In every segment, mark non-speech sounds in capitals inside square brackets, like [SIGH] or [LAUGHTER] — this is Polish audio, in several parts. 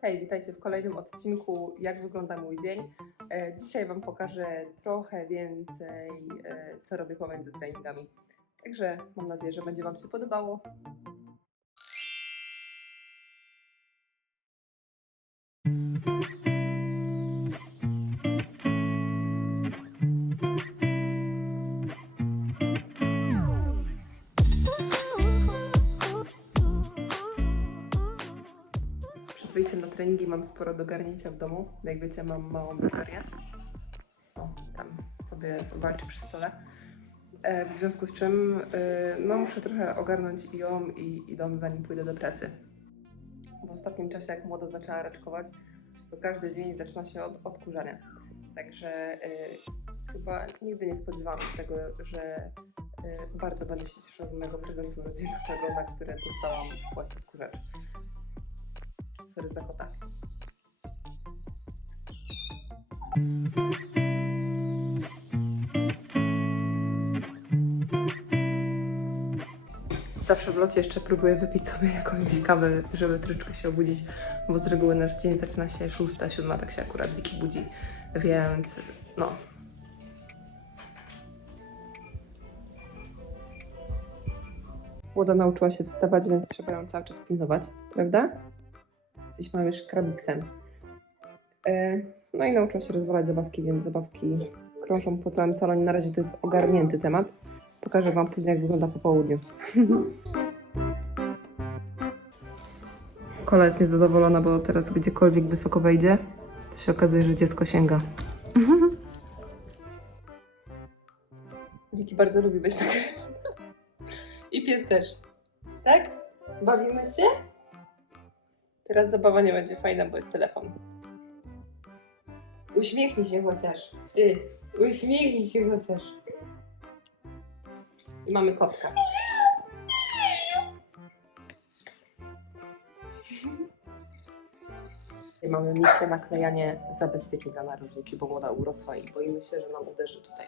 Hej, witajcie w kolejnym odcinku Jak wygląda mój dzień. E, Dzisiaj Wam pokażę trochę więcej, e, co robię pomiędzy treningami. Także mam nadzieję, że będzie Wam się podobało. Mam sporo do garnięcia w domu. Jak wiecie, mam małą Wiktorię. O, tam sobie walczy przy stole. E, W związku z czym e, no, muszę trochę ogarnąć i ją, i, i dom, zanim pójdę do pracy. W ostatnim czasie, jak młoda zaczęła raczkować, to każdy dzień zaczyna się od odkurzania. Także e, chyba nigdy nie spodziewałam się tego, że e, bardzo będę się cieszyła z mojego prezentu rodzinnego, na które dostałam właśnie odkurzacz. Sorry za kota. Zawsze w locie jeszcze próbuję wypić sobie jakąś kawę, żeby troszeczkę się obudzić, bo z reguły nasz dzień zaczyna się 6, 7, tak się akurat Wiki budzi, więc no. Młoda nauczyła się wstawać, więc trzeba ją cały czas pilnować, prawda? Jesteś małym szkrabiksem. E, No i nauczyła się rozwalać zabawki, więc zabawki krążą po całym salonie. Na razie to jest ogarnięty temat. Pokażę Wam później, jak wygląda po południu. Kola jest niezadowolona, bo teraz gdziekolwiek wysoko wejdzie, to się okazuje, że dziecko sięga. Wiki bardzo lubi być nagrywana. I pies też. Tak? Bawimy się? Teraz zabawa nie będzie fajna, bo jest telefon. Uśmiechnij się chociaż. Ty, uśmiechnij się chociaż. I mamy kotka. I mamy misję naklejanie zabezpieczeń na narożniki, bo młoda urosła i boimy się, że nam uderzy tutaj.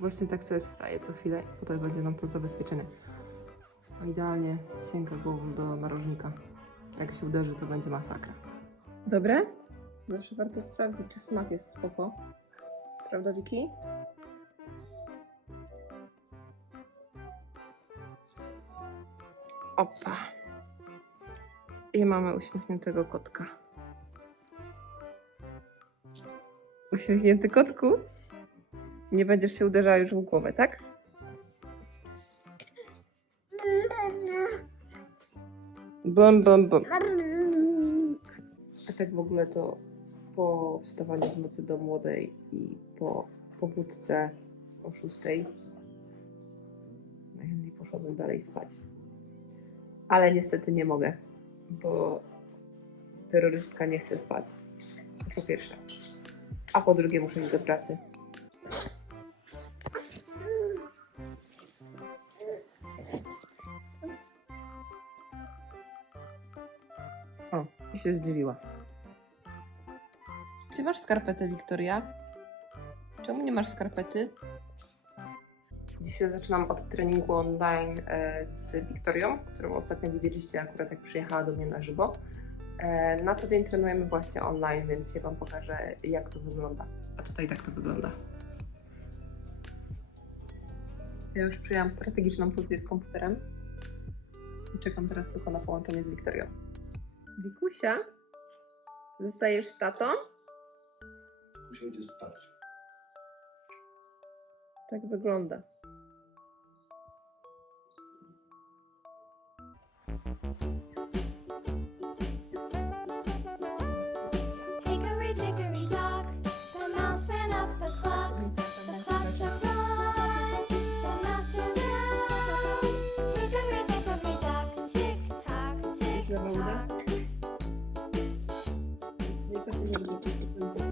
Właśnie tak sobie wstaje co chwilę i tutaj będzie nam to zabezpieczenie. A idealnie sięga głową do narożnika. Jak się uderzy, to będzie masakra. Dobre? Zawsze warto sprawdzić, czy smak jest spoko. Prawda, Wiki? Opa. I mamy uśmiechniętego kotka. Uśmiechnięty kotku? Nie będziesz się uderzała już w głowę, tak? Bum, bum, bum. A tak w ogóle to po wstawaniu w nocy do młodej i po pobudce o 6 najchętniej poszłabym dalej spać. Ale niestety nie mogę, bo terrorystka nie chce spać. Po pierwsze. A po drugie muszę iść do pracy. O, i się zdziwiła. Gdzie masz skarpetę, Wiktoria? Czemu nie masz skarpety? Dzisiaj zaczynam od treningu online e, z Wiktorią, którą ostatnio widzieliście akurat jak przyjechała do mnie na żywo. E, Na co dzień trenujemy właśnie online, więc się Wam pokażę jak to wygląda. A tutaj tak to wygląda. Ja już przyjęłam strategiczną pozycję z komputerem i czekam teraz tylko na połączenie z Wiktorią. Wikusia, zostajesz tatą? Muszę idzie spać. Tak wygląda. Hickory dickory dock, the mouse ran up the clock. The clock struck one, the mouse ran down. Hickory dickory dock, tick tock, tick tock. Hickory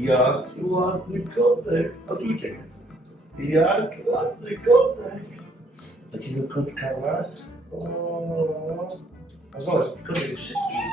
Jaki ładny kotek. A tu uciekaj. Jaki ładny kotek. Takiego kotka masz? O. A zobacz, kotek szybki.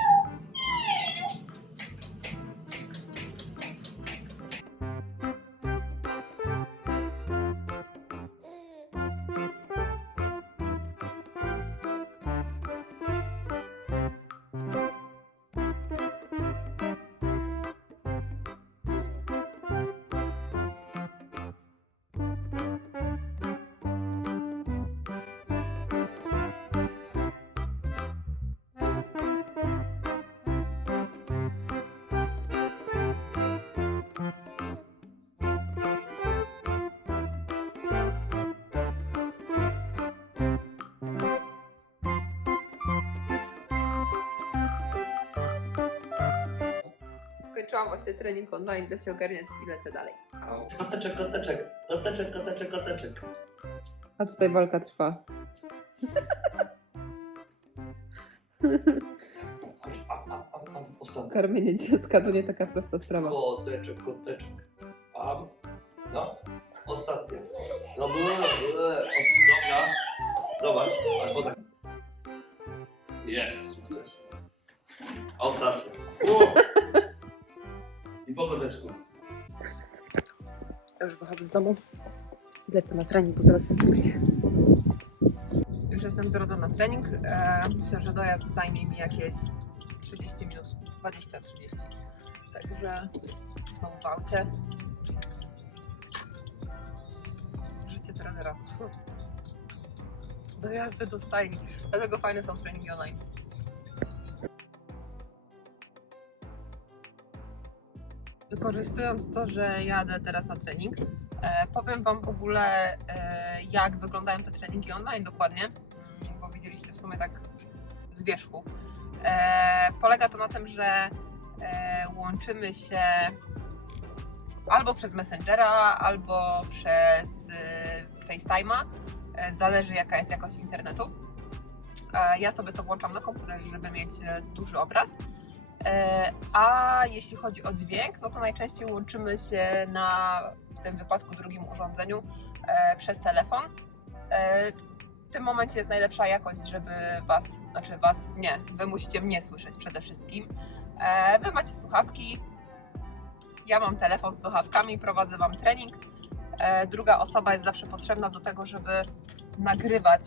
Skończyłam właśnie trening online, idę się ogarniać i lecę dalej. Koteczek, koteczek. Koteczek, koteczek, koteczek. A tutaj walka trwa. A, a, a, a, ostatni. Karmienie dziecka to nie taka prosta sprawa. Koteczek, koteczek. A, no, ostatnie. No, ble, ble. Os- Dobra. Zobacz, albo tak. Jest, sukces. Ostatnie. U. Ja już wychodzę z domu. Lecę na trening, bo zaraz się zmusię. Już jestem w drodze na trening. E, myślę, że dojazd zajmie mi jakieś 30 minut, 20-30. Także znowu w aucie. Życie trenera. Dojazdy do stajni. Dlatego fajne są treningi online. Wykorzystując to, że jadę teraz na trening, e, powiem Wam w ogóle, e, jak wyglądają te treningi online dokładnie, mm, bo widzieliście w sumie tak z wierzchu. E, polega to na tym, że łączymy się albo przez Messengera, albo przez FaceTime'a, zależy jaka jest jakość internetu. Ja sobie to włączam na komputerze, żeby mieć duży obraz. E, A jeśli chodzi o dźwięk, no to najczęściej łączymy się na w tym wypadku drugim urządzeniu e, przez telefon. E, w tym momencie jest najlepsza jakość, żeby was, znaczy was nie, wy musicie mnie słyszeć przede wszystkim. Wy macie słuchawki, ja mam telefon z słuchawkami, prowadzę wam trening. Druga osoba jest zawsze potrzebna do tego, żeby nagrywać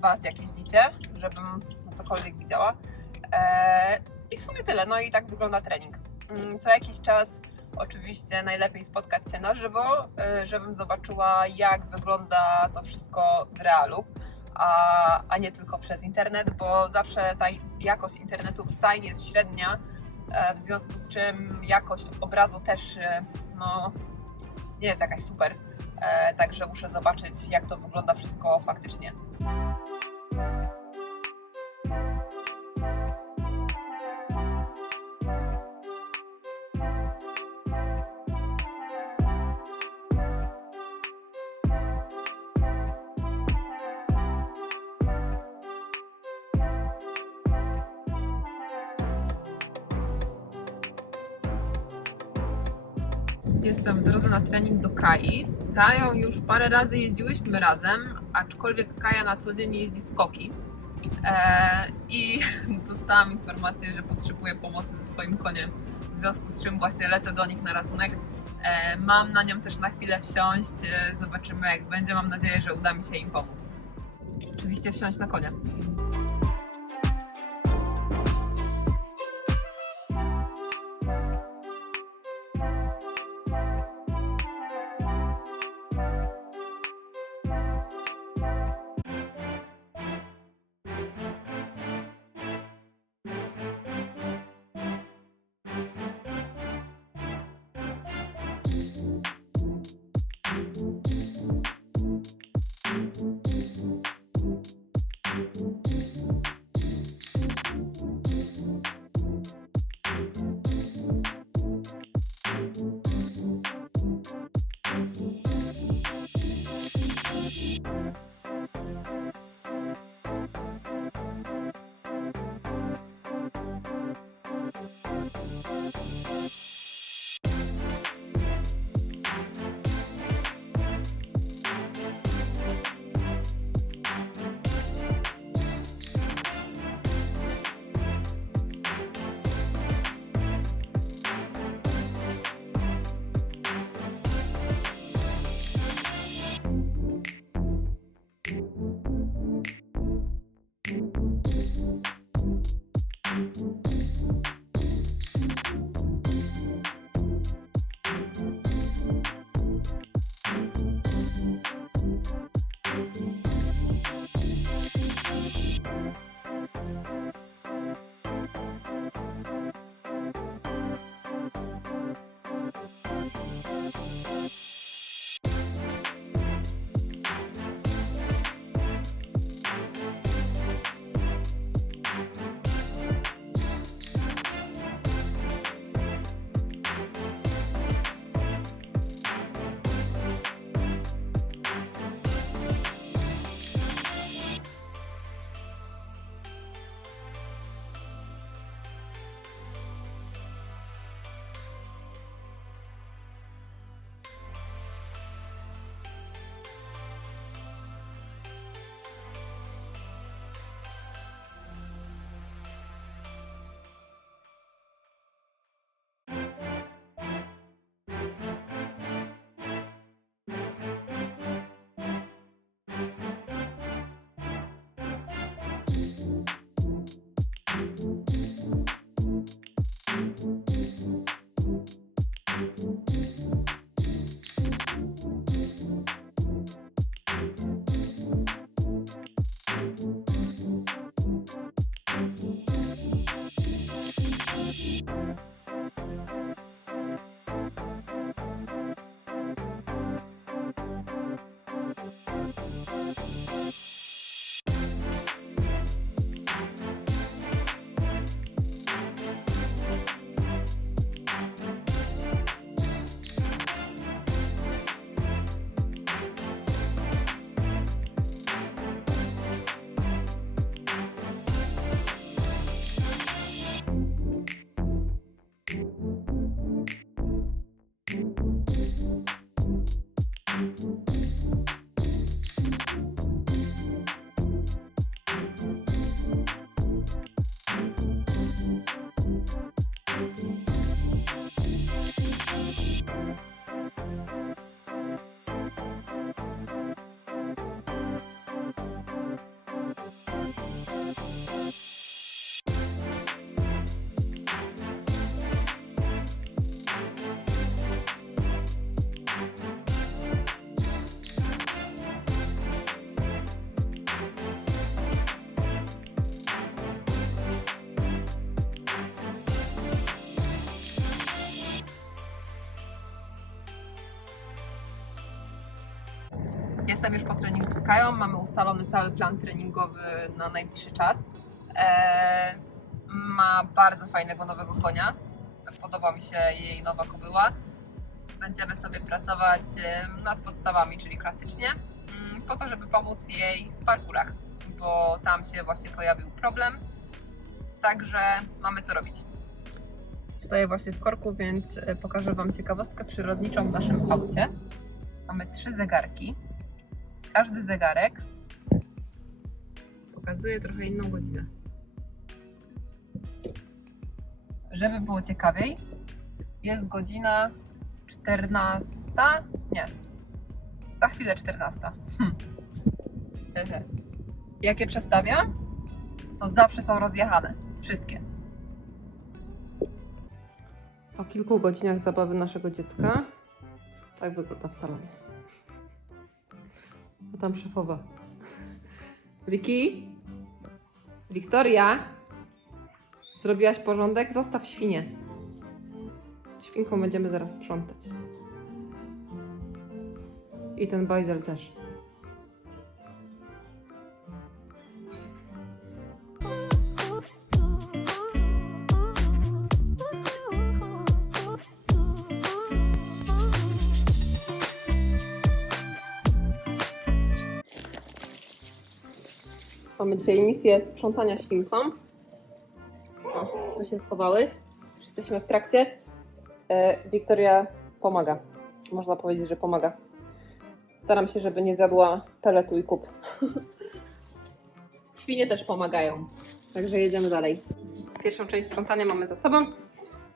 was jak jeździcie, żebym cokolwiek widziała. I w sumie tyle. No i tak wygląda trening. Mm, Co jakiś czas oczywiście najlepiej spotkać się na żywo, y, żebym zobaczyła jak wygląda to wszystko w realu, a, a nie tylko przez internet, bo zawsze ta jakość internetu w stajni jest średnia, e, w związku z czym jakość obrazu też y, no, nie jest jakaś super. Także muszę zobaczyć jak to wygląda wszystko faktycznie. Jestem w drodze na trening do Kai. Z Kają już parę razy jeździłyśmy razem, aczkolwiek Kaja na co dzień jeździ skoki. E, I [LAUGHS] dostałam informację, że potrzebuje pomocy ze swoim koniem, w związku z czym właśnie lecę do nich na ratunek. E, mam na nią też na chwilę wsiąść, e, zobaczymy jak będzie. Mam nadzieję, że uda mi się im pomóc. Oczywiście wsiąść na konia. Jestem już po treningu z Kają, mamy ustalony cały plan treningowy na najbliższy czas. Eee, ma bardzo fajnego nowego konia. Podoba mi się jej nowa kobyła. Będziemy sobie pracować nad podstawami, czyli klasycznie, mm, po to, żeby pomóc jej w parkurach, bo tam się właśnie pojawił problem. Także mamy co robić. Stoję właśnie w korku, więc e, pokażę Wam ciekawostkę przyrodniczą w naszym aucie. Mamy trzy zegarki. Każdy zegarek pokazuje trochę inną godzinę. Żeby było ciekawiej, jest godzina 14. Nie. Za chwilę 14. Hm. Hehe. Jak je przestawiam, to zawsze są rozjechane. Wszystkie. Po kilku godzinach zabawy naszego dziecka tak wygląda w salonie. A tam szefowa. Wiki? Wiktoria? Zrobiłaś porządek? Zostaw świnię. Świnką będziemy zaraz sprzątać. I ten bajzel też. Mamy dzisiaj misję sprzątania świnką. O, tu się schowały. Jesteśmy w trakcie. E, Wiktoria pomaga. Można powiedzieć, że pomaga. Staram się, żeby nie zjadła peletu i kup. [LAUGHS] Świnie też pomagają. Także jedziemy dalej. Pierwszą część sprzątania mamy za sobą.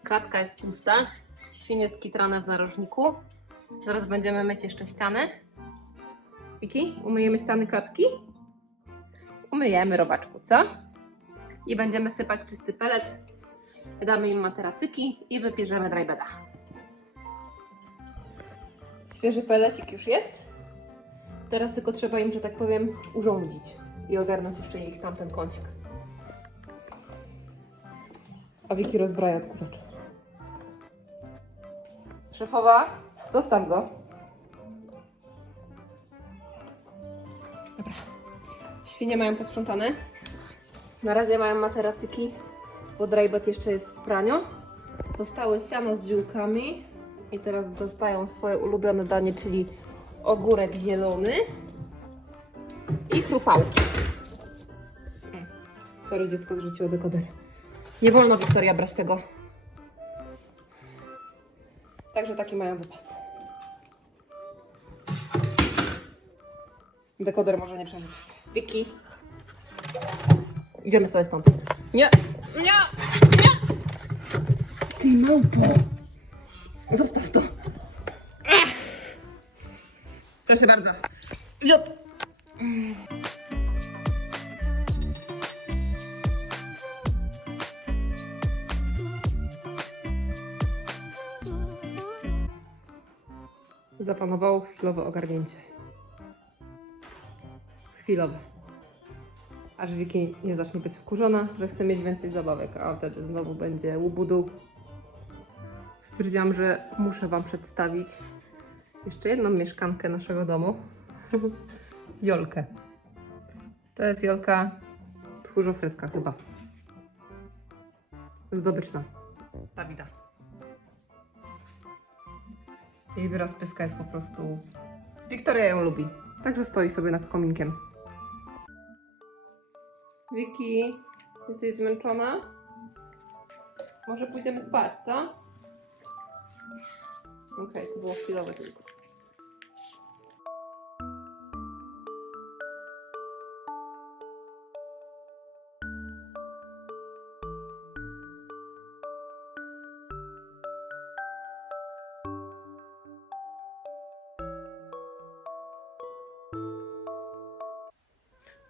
Klatka jest pusta. Świnie skitrane w narożniku. Zaraz będziemy myć jeszcze ściany. Wiki, umyjemy ściany klatki? Umyjemy robaczku, co? I będziemy sypać czysty pelet, damy im materacyki i wypierzemy drybeda. Świeży pelecik już jest. Teraz tylko trzeba im, że tak powiem, urządzić i ogarnąć jeszcze ich tamten kącik. A Wiki rozbraja odkurzacz. Szefowa, zostaw go. Świnie mają posprzątane. Na razie mają materacyki, bo drybet jeszcze jest w praniu. Dostały siano z ziółkami i teraz dostają swoje ulubione danie, czyli ogórek zielony i chrupałki. Mm. Sorry, dziecko zrzuciło dekoder. Nie wolno, Wiktoria, brać tego. Także taki mają wypas. Dekoder może nie przeżyć. Wiki. Idziemy sobie stąd. Nie, nie, nie! Ty małpo! Zostaw to. Ach. Proszę bardzo. Jop. Zapanowało chwilowe ogarnięcie. Chwilowe. aż Wiki nie zacznie być wkurzona, że chce mieć więcej zabawek, a wtedy znowu będzie łubudu. Stwierdziłam, że muszę Wam przedstawić jeszcze jedną mieszkankę naszego domu. [LAUGHS] Jolkę. To jest Jolka tchórzofrytka chyba. Zdobyczna. Dawida. Jej wyraz pyska jest po prostu... Wiktoria ją lubi. Także stoi sobie nad kominkiem. Wiki, jesteś zmęczona? Może pójdziemy spać, co? Okej, to było chwilowe tylko.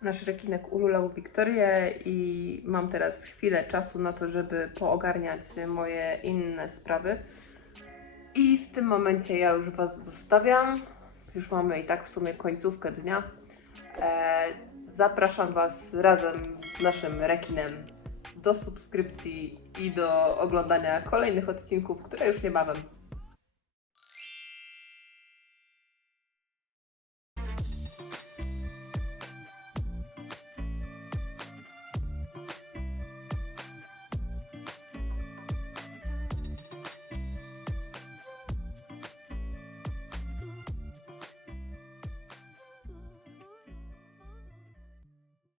Nasz rekinek ululał Wiktorię i mam teraz chwilę czasu na to, żeby poogarniać moje inne sprawy. I w tym momencie ja już Was zostawiam. Już mamy i tak w sumie końcówkę dnia. E, zapraszam Was razem z naszym rekinem do subskrypcji i do oglądania kolejnych odcinków, które już niebawem